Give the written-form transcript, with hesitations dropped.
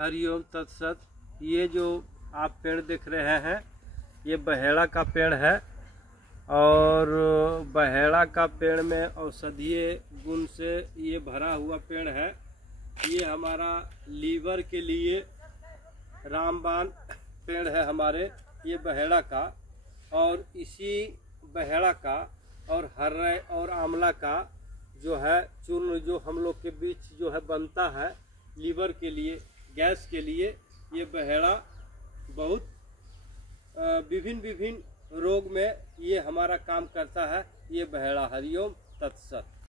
हरिओम तत्सत। ये जो आप पेड़ देख रहे हैं ये बहेड़ा का पेड़ है और बहेड़ा का पेड़ में औषधीय गुण से ये भरा हुआ पेड़ है। ये हमारा लीवर के लिए रामबाण पेड़ है हमारे, ये बहेड़ा का। और इसी बहेड़ा का और हर्रे और आंवला का जो है चूर्ण जो हम लोग के बीच जो है बनता है लीवर के लिए, गैस के लिए, ये बहेड़ा बहुत विभिन्न रोग में ये हमारा काम करता है। ये बहेड़ा। हरिओम तत्सत।